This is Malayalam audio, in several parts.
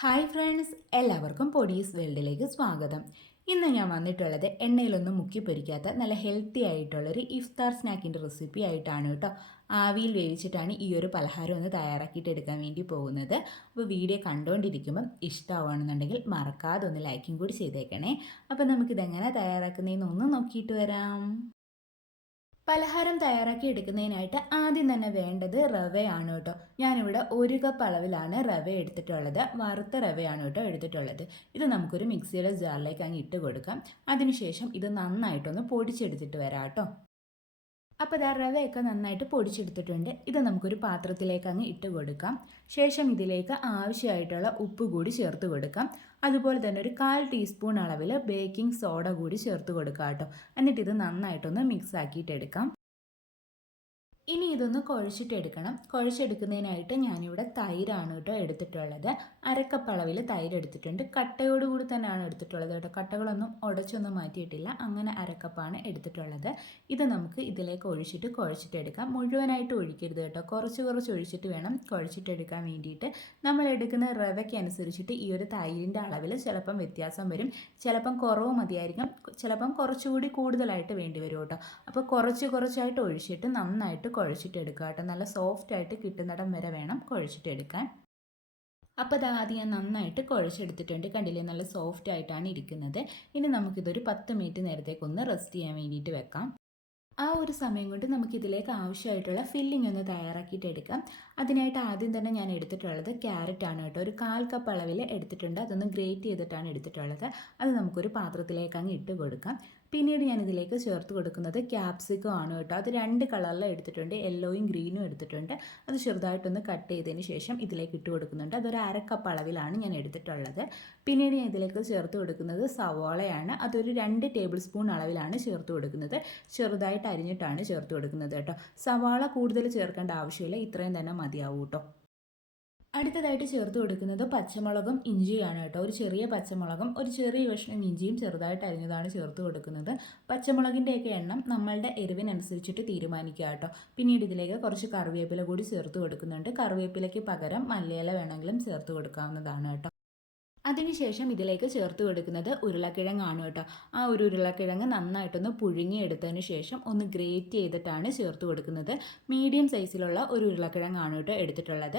ഹായ് ഫ്രണ്ട്സ് എല്ലാവർക്കും പൊടീസ് വേൾഡിലേക്ക് സ്വാഗതം. ഇന്ന് ഞാൻ വന്നിട്ടുള്ളത് എണ്ണയിലൊന്നും മുക്കി പൊരിക്കാത്ത നല്ല ഹെൽത്തി ആയിട്ടുള്ളൊരു ഇഫ്താർ സ്നാക്കിന്റെ റെസിപ്പി ആയിട്ടാണ് കേട്ടോ. ആവിയിൽ വേവിച്ചിട്ടാണ് ഈ ഒരു പലഹാരം ഒന്ന് തയ്യാറാക്കിയിട്ട് എടുക്കാൻ വേണ്ടി പോകുന്നത്. അപ്പോൾ വീഡിയോ കണ്ടുകൊണ്ടിരിക്കുമ്പം ഇഷ്ടമാവുകയാണെന്നുണ്ടെങ്കിൽ മറക്കാതെ ഒന്ന് ലൈക്കും കൂടി ചെയ്തേക്കണേ. അപ്പോൾ നമുക്കിതെങ്ങനെ തയ്യാറാക്കുന്നതെന്ന് ഒന്ന് നോക്കിയിട്ട് വരാം. പലഹാരം തയ്യാറാക്കി എടുക്കുന്നതിനായിട്ട് ആദ്യം തന്നെ വേണ്ടത് റവയാണ് കേട്ടോ. ഞാനിവിടെ ഒരു കപ്പ് അളവിലാണ് റവ എടുത്തിട്ടുള്ളത്. വറുത്ത റവയാണ് കേട്ടോ എടുത്തിട്ടുള്ളത്. ഇത് നമുക്കൊരു മിക്സിയുടെ ജാറിലേക്ക് അങ്ങ് ഇട്ട് കൊടുക്കാം. അതിനുശേഷം ഇത് നന്നായിട്ടൊന്ന് പൊടിച്ചെടുത്തിട്ട് വരാം കേട്ടോ. അപ്പോൾ ഇതാ റവയൊക്കെ നന്നായിട്ട് പൊടിച്ചെടുത്തിട്ടുണ്ട്. ഇത് നമുക്കൊരു പാത്രത്തിലേക്ക് അങ്ങ് ഇട്ട് കൊടുക്കാം. ശേഷം ഇതിലേക്ക് ആവശ്യമായിട്ടുള്ള ഉപ്പ് കൂടി ചേർത്ത് കൊടുക്കാം. അതുപോലെ തന്നെ ഒരു കാൽ ടീസ്പൂൺ അളവിൽ ബേക്കിംഗ് സോഡ കൂടി ചേർത്ത് കൊടുക്കാം കേട്ടോ. എന്നിട്ട് ഇത് നന്നായിട്ടൊന്ന് മിക്സ് ആക്കിയിട്ട് എടുക്കാം. ഇനി ഇതൊന്ന് കുഴച്ചിട്ടെടുക്കണം. കുഴച്ചെടുക്കുന്നതിനായിട്ട് ഞാനിവിടെ തൈരാണ് കേട്ടോ എടുത്തിട്ടുള്ളത്. അരക്കപ്പളവിൽ തൈര് എടുത്തിട്ടുണ്ട് കട്ടയോടുകൂടി തന്നെയാണ് എടുത്തിട്ടുള്ളത് കേട്ടോ. കട്ടകളൊന്നും ഉടച്ചൊന്നും മാറ്റിയിട്ടില്ല. അങ്ങനെ അരക്കപ്പാണ് എടുത്തിട്ടുള്ളത്. ഇത് നമുക്ക് ഇതിലേക്ക് ഒഴിച്ചിട്ട് കുഴച്ചിട്ടെടുക്കാം. മുഴുവനായിട്ട് ഒഴിക്കരുത് കേട്ടോ. കുറച്ച് കുറച്ച് ഒഴിച്ചിട്ട് വേണം കുഴച്ചിട്ടെടുക്കാൻ വേണ്ടിയിട്ട്. നമ്മൾ എടുക്കുന്ന റവയ്ക്ക് അനുസരിച്ചിട്ട് ഈ ഒരു തൈരിന്റെ അളവിൽ ചിലപ്പം വ്യത്യാസം വരും. ചിലപ്പം കുറവ് മതിയായിരിക്കും. ചിലപ്പം കുറച്ചുകൂടി കൂടുതലായിട്ട് വേണ്ടി വരും കേട്ടോ. അപ്പോൾ കുറച്ച് കുറച്ചായിട്ട് ഒഴിച്ചിട്ട് നന്നായിട്ട് കുഴച്ചിട്ടെടുക്കുക കേട്ടോ നല്ല സോഫ്റ്റ് ആയിട്ട് കിട്ടുന്നിടം വരെ വേണം കുഴച്ചിട്ടെടുക്കാൻ. അപ്പോൾ അത് ആദ്യം ഞാൻ നന്നായിട്ട് കുഴച്ചെടുത്തിട്ടുണ്ട്. കണ്ടില്ലേ? നല്ല സോഫ്റ്റ് ആയിട്ടാണ് ഇരിക്കുന്നത്. ഇനി നമുക്കിതൊരു പത്ത് മിനിറ്റ് നേരത്തേക്ക് ഒന്ന് റെസ്റ്റ് ചെയ്യാൻ വേണ്ടിയിട്ട് വെക്കാം. ആ ഒരു സമയം കൊണ്ട് നമുക്കിതിലേക്ക് ആവശ്യമായിട്ടുള്ള ഫില്ലിംഗ് ഒന്ന് തയ്യാറാക്കിയിട്ട് എടുക്കാം അതിനായിട്ട് ആദ്യം തന്നെ ഞാൻ എടുത്തിട്ടുള്ളത് ക്യാരറ്റ് ആണ് കേട്ടോ. ഒരു കാൽ കപ്പ് അളവിൽ എടുത്തിട്ടുണ്ട്. അതൊന്ന് ഗ്രേറ്റ് ചെയ്തിട്ടാണ് എടുത്തിട്ടുള്ളത്. അത് നമുക്കൊരു പാത്രത്തിലേക്ക് അങ്ങ് ഇട്ട് കൊടുക്കാം. പിന്നീട് ഞാൻ ഇതിലേക്ക് ചേർത്ത് കൊടുക്കുന്നത് ക്യാപ്സിക്കം ആണ് കേട്ടോ. അത് രണ്ട് കളറിൽ എടുത്തിട്ടുണ്ട്. യെല്ലോയും ഗ്രീനും എടുത്തിട്ടുണ്ട്. അത് ചെറുതായിട്ടൊന്ന് കട്ട് ചെയ്തതിന് ശേഷം ഇതിലേക്ക് ഇട്ട് കൊടുക്കുന്നുണ്ട്. അതൊരു അരക്കപ്പ് അളവിലാണ് ഞാൻ എടുത്തിട്ടുള്ളത്. പിന്നീട് ഞാൻ ഇതിലേക്ക് ചേർത്ത് കൊടുക്കുന്നത് സവോളയാണ്. അതൊരു രണ്ട് ടേബിൾ സ്പൂൺ അളവിലാണ് ചേർത്ത് കൊടുക്കുന്നത്. ചെറുതായിട്ട് അരിഞ്ഞിട്ടാണ് ചേർത്ത് കൊടുക്കുന്നത് കേട്ടോ. സവാള കൂടുതൽ ചേർക്കേണ്ട ആവശ്യമില്ല. ഇത്രയും തന്നെ മതിയാവും കേട്ടോ. അടുത്തതായിട്ട് ചേർത്ത് കൊടുക്കുന്നത് പച്ചമുളകും ഇഞ്ചിയാണ് കേട്ടോ. ഒരു ചെറിയ പച്ചമുളകും ഒരു ചെറിയ കഷ്ണം ഇഞ്ചിയും ചെറുതായിട്ട് അരിഞ്ഞതാണ് ചേർത്ത് കൊടുക്കുന്നത്. പച്ചമുളകിന്റെയൊക്കെ എണ്ണം നമ്മളുടെ എരിവിനനുസരിച്ചിട്ട് തീരുമാനിക്കുക കേട്ടോ. പിന്നീട് ഇതിലേക്ക് കുറച്ച് കറിവേപ്പില കൂടി ചേർത്ത് കൊടുക്കുന്നുണ്ട്. കറിവേപ്പിലയ്ക്ക് പകരം മല്ലിയില വേണമെങ്കിലും ചേർത്ത് കൊടുക്കാവുന്നതാണ് കേട്ടോ. അതിനുശേഷം ഇതിലേക്ക് ചേർത്ത് കൊടുക്കുന്നത് ഉരുളക്കിഴങ്ങാണ് കേട്ടോ. ആ ഒരു ഉരുളക്കിഴങ്ങ് നന്നായിട്ടൊന്ന് പുഴുങ്ങിയെടുത്തതിന് ശേഷം ഒന്ന് ഗ്രേറ്റ് ചെയ്തിട്ടാണ് ചേർത്ത് കൊടുക്കുന്നത്. മീഡിയം സൈസിലുള്ള ഒരു ഉരുളക്കിഴങ്ങാണ് കേട്ടോ എടുത്തിട്ടുള്ളത്.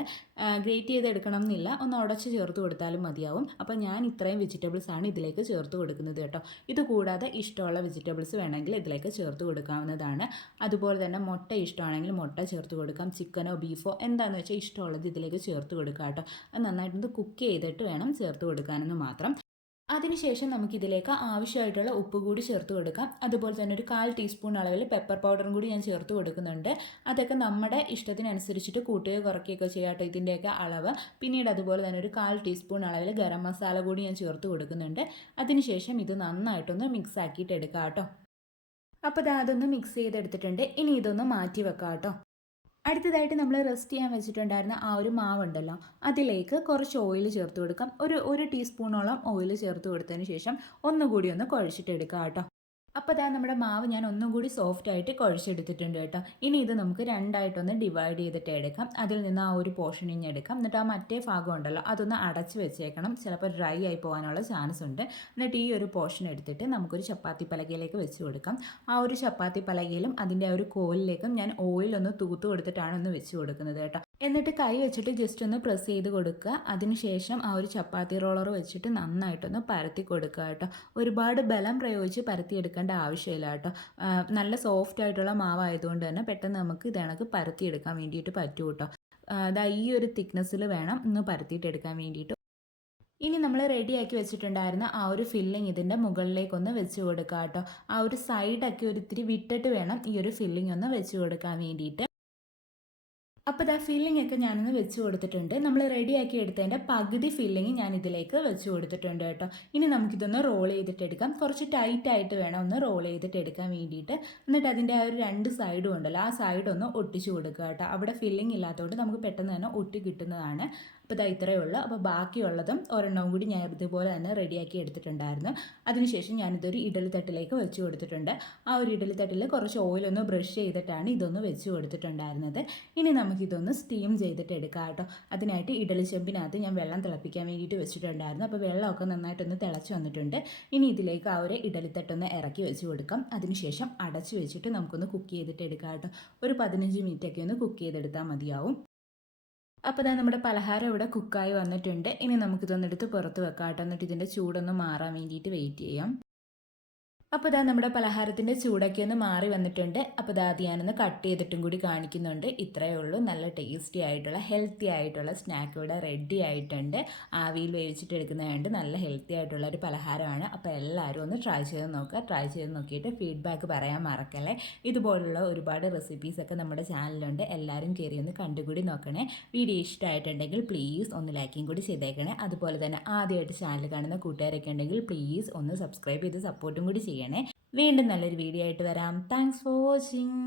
ഗ്രേറ്റ് ചെയ്തെടുക്കണം എന്നില്ല. ഒന്ന് ഉടച്ച് ചേർത്ത് കൊടുത്താലും മതിയാവും. അപ്പോൾ ഞാൻ ഇത്രയും വെജിറ്റബിൾസ് ആണ് ഇതിലേക്ക് ചേർത്ത് കൊടുക്കുന്നത് കേട്ടോ. ഇത് കൂടാതെ ഇഷ്ടമുള്ള വെജിറ്റബിൾസ് വേണമെങ്കിൽ ഇതിലേക്ക് ചേർത്ത് കൊടുക്കാവുന്നതാണ്. അതുപോലെ തന്നെ മുട്ട ഇഷ്ടമാണെങ്കിൽ മുട്ട ചേർത്ത് കൊടുക്കാം. ചിക്കനോ ബീഫോ എന്താണെന്ന് വെച്ചാൽ ഇഷ്ടമുള്ളത് ഇതിലേക്ക് ചേർത്ത് കൊടുക്കാം കേട്ടോ. നന്നായിട്ടൊന്ന് കുക്ക് ചെയ്തിട്ട് വേണം ചേർത്ത് കൊടുക്കാനെന്ന് മാത്രം. അതിനുശേഷം നമുക്കിതിലേക്ക് ആവശ്യമായിട്ടുള്ള ഉപ്പ് കൂടി ചേർത്ത് കൊടുക്കാം. അതുപോലെ തന്നെ ഒരു കാൽ ടീസ്പൂൺ അളവിൽ പെപ്പർ പൗഡറും കൂടി ഞാൻ ചേർത്ത് കൊടുക്കുന്നുണ്ട്. അതൊക്കെ നമ്മുടെ ഇഷ്ടത്തിനനുസരിച്ചിട്ട് കൂട്ടുകയോ കുറയ്ക്കുകയൊക്കെ ചെയ്യാട്ടോ ഇതിന്റെയൊക്കെ അളവ്. പിന്നീട് അതുപോലെ തന്നെ ഒരു കാൽ ടീസ്പൂൺ അളവിൽ ഗരം മസാല കൂടി ഞാൻ ചേർത്ത് കൊടുക്കുന്നുണ്ട്. അതിനുശേഷം ഇത് നന്നായിട്ടൊന്ന് മിക്സ് ആക്കിയിട്ട് എടുക്കാം കേട്ടോ. അപ്പോൾ അതൊന്ന് മിക്സ് ചെയ്തെടുത്തിട്ടുണ്ട്. ഇനി ഇതൊന്ന് മാറ്റി വെക്കാം കേട്ടോ. അടുത്തതായിട്ട് നമ്മൾ റെസ്റ്റ് ചെയ്യാൻ വെച്ചിട്ടുണ്ടായിരുന്ന ആ ഒരു മാവുണ്ടല്ലോ അതിലേക്ക് കുറച്ച് ഓയിൽ ചേർത്ത് കൊടുക്കാം. ഒരു ഒരു ടീസ്പൂണോളം ഓയിൽ ചേർത്ത് കൊടുത്തതിന് ശേഷം ഒന്നുകൂടി ഒന്ന് കുഴച്ചിട്ടെടുക്കാം കേട്ടോ. അപ്പോൾ അതാ നമ്മുടെ മാവ് ഞാൻ ഒന്നും കൂടി സോഫ്റ്റ് ആയിട്ട് കുഴച്ചെടുത്തിട്ടുണ്ട് കേട്ടോ. ഇനി ഇത് നമുക്ക് രണ്ടായിട്ടൊന്ന് ഡിവൈഡ് ചെയ്തിട്ട് എടുക്കാം. അതിൽ നിന്ന് ആ ഒരു പോർഷൻ ഇനി എടുക്കാം. എന്നിട്ട് ആ മറ്റേ ഭാഗം ഉണ്ടല്ലോ അതൊന്ന് അടച്ച് വെച്ചേക്കണം. ചിലപ്പോൾ ഡ്രൈ ആയി പോകാനുള്ള ചാൻസ് ഉണ്ട്. എന്നിട്ട് ഈ ഒരു പോർഷൻ എടുത്തിട്ട് നമുക്കൊരു ചപ്പാത്തി പലകയിലേക്ക് വെച്ച് കൊടുക്കാം. ആ ഒരു ചപ്പാത്തി പലകയിലും അതിന്റെ ആ ഒരു കോലിലേക്കും ഞാൻ ഓയിൽ ഒന്ന് തൂത്ത് കൊടുത്തിട്ടാണ് ഒന്ന് വെച്ച് കൊടുക്കുന്നത് കേട്ടോ. എന്നിട്ട് കൈ വെച്ചിട്ട് ജസ്റ്റ് ഒന്ന് പ്രസ് ചെയ്ത് കൊടുക്കുക. അതിനുശേഷം ആ ഒരു ചപ്പാത്തി റോളർ വെച്ചിട്ട് നന്നായിട്ടൊന്ന് പരത്തി കൊടുക്കുക കേട്ടോ. ഒരുപാട് ബലം പ്രയോഗിച്ച് പരത്തിയെടുക്കേണ്ട ആവശ്യമില്ല കേട്ടോ. നല്ല സോഫ്റ്റ് ആയിട്ടുള്ള മാവായതുകൊണ്ട് തന്നെ പെട്ടെന്ന് നമുക്ക് ഇതണക്ക് പരത്തിയെടുക്കാൻ വേണ്ടിയിട്ട് പറ്റൂ കേട്ടോ. അതാ ഈ ഒരു തിക്നെസ്സിൽ വേണം ഒന്ന് പരത്തിയിട്ടെടുക്കാൻ വേണ്ടിയിട്ട്. ഇനി നമ്മൾ റെഡിയാക്കി വെച്ചിട്ടുണ്ടായിരുന്ന ആ ഒരു ഫില്ലിംഗ് ഇതിന്റെ മുകളിലേക്കൊന്ന് വെച്ച് കൊടുക്കാം കേട്ടോ. ആ ഒരു സൈഡൊക്കെ ഒരു ഇത്തിരി വിട്ടിട്ട് വേണം ഈ ഒരു ഫില്ലിംഗ് ഒന്ന് വെച്ച് കൊടുക്കാൻ വേണ്ടിയിട്ട്. അപ്പോൾ ഇതാ ഫില്ലിംഗ് ഒക്കെ ഞാനൊന്ന് വെച്ച് കൊടുത്തിട്ടുണ്ട്. നമ്മൾ റെഡി റെഡിയാക്കി എടുത്തതിന്റെ പകുതി ഫില്ലിംഗ് ഞാൻ ഇതിലേക്ക് വെച്ച് കൊടുത്തിട്ടുണ്ട് കേട്ടോ. ഇനി നമുക്കിതൊന്ന് റോൾ ചെയ്തിട്ട് എടുക്കാം. കുറച്ച് ടൈറ്റ് ആയിട്ട് വേണം ഒന്ന് റോൾ ചെയ്തിട്ട് എടുക്കാൻ വേണ്ടിയിട്ട്. എന്നിട്ട് അതിന്റെ ആ ഒരു രണ്ട് സൈഡും ഉണ്ടല്ലോ ആ സൈഡ് ഒന്ന് ഒട്ടിച്ചു കൊടുക്കുക കേട്ടോ. അവിടെ ഫില്ലിംഗ് ഇല്ലാത്തതുകൊണ്ട് നമുക്ക് പെട്ടെന്ന് തന്നെ ഒട്ടി കിട്ടുന്നതാണ്. അപ്പോൾ ഇതാ ഇത്രയേ ഉള്ളൂ. അപ്പോൾ ബാക്കിയുള്ളതും ഒരെണ്ണവും കൂടി ഞാൻ ഇതുപോലെ തന്നെ റെഡിയാക്കി എടുത്തിട്ടുണ്ടായിരുന്നു. അതിനുശേഷം ഞാനിതൊരു ഇഡലി തട്ടിലേക്ക് വെച്ച് കൊടുത്തിട്ടുണ്ട്. ആ ഒരു ഇഡലി തട്ടിൽ കുറച്ച് ഓയിലൊന്ന് ബ്രഷ് ചെയ്തിട്ടാണ് ഇതൊന്ന് വെച്ച് കൊടുത്തിട്ടുണ്ടായിരുന്നത്. ഇനി നമുക്കിതൊന്ന് സ്റ്റീം ചെയ്തിട്ട് എടുക്കാം കേട്ടോ. അതിനായിട്ട് ഇഡലി ചെമ്പിനകത്ത് ഞാൻ വെള്ളം തിളപ്പിക്കാൻ വേണ്ടിയിട്ട് വെച്ചിട്ടുണ്ടായിരുന്നു. അപ്പോൾ വെള്ളമൊക്കെ നന്നായിട്ടൊന്ന് തിളച്ച് വന്നിട്ടുണ്ട്. ഇനി ഇതിലേക്ക് ആ ഒരു ഇഡലിത്തട്ടൊന്ന് ഇറക്കി വെച്ച് കൊടുക്കാം. അതിനുശേഷം അടച്ചു വെച്ചിട്ട് നമുക്കൊന്ന് കുക്ക് ചെയ്തിട്ട് എടുക്കാം കേട്ടോ. ഒരു പതിനഞ്ച് മിനിറ്റൊക്കെ ഒന്ന് കുക്ക് ചെയ്തെടുത്താൽ മതിയാവും. അപ്പോൾ ഇതാ നമ്മുടെ പലഹാരം ഇവിടെ കുക്കായി വന്നിട്ടുണ്ട്. ഇനി നമുക്കിതൊന്നെടുത്ത് പുറത്ത് വെക്കാം കേട്ടോ എന്നിട്ട് ഇതിന്റെ ചൂടൊന്ന് മാറാൻ വേണ്ടിയിട്ട് വെയിറ്റ് ചെയ്യാം. അപ്പോൾ ഇതാ നമ്മുടെ പലഹാരത്തിന്റെ ചൂടൊക്കെ ഒന്ന് മാറി വന്നിട്ടുണ്ട്. അപ്പോൾ ഇതാ അത് ഞാനൊന്ന് കട്ട് ചെയ്തിട്ടും കൂടി കാണിക്കുന്നുണ്ട്. ഇത്രയേ ഉള്ളൂ. നല്ല ടേസ്റ്റി ആയിട്ടുള്ള ഹെൽത്തി ആയിട്ടുള്ള സ്നാക്ക് ഇവിടെ റെഡി ആയിട്ടുണ്ട്. ആവിയിൽ വേവിച്ചിട്ട് എടുക്കുന്നതുകൊണ്ട് നല്ല ഹെൽത്തി ആയിട്ടുള്ള ഒരു പലഹാരമാണ്. അപ്പോൾ എല്ലാവരും ഒന്ന് ട്രൈ ചെയ്ത് നോക്കുക. ട്രൈ ചെയ്ത് നോക്കിയിട്ട് ഫീഡ്ബാക്ക് പറയാൻ മറക്കല്ലേ. ഇതുപോലുള്ള ഒരുപാട് റെസിപ്പീസൊക്കെ നമ്മുടെ ചാനലിലുണ്ട് എല്ലാവരും കയറി ഒന്ന് കണ്ടുകൂടി നോക്കണേ. വീഡിയോ ഇഷ്ടമായിട്ടുണ്ടെങ്കിൽ പ്ലീസ് ഒന്ന് ലൈക്കും കൂടി ചെയ്തേക്കണേ. അതുപോലെ തന്നെ ആദ്യമായിട്ട് ചാനൽ കാണുന്ന കൂട്ടുകാരൊക്കെ ഉണ്ടെങ്കിൽ പ്ലീസ് ഒന്ന് സബ്സ്ക്രൈബ് ചെയ്ത് സപ്പോർട്ടും കൂടി ചെയ്യണേ. വീണ്ടും നല്ലൊരു വീഡിയോ ആയിട്ട് വരാം. Thanks for watching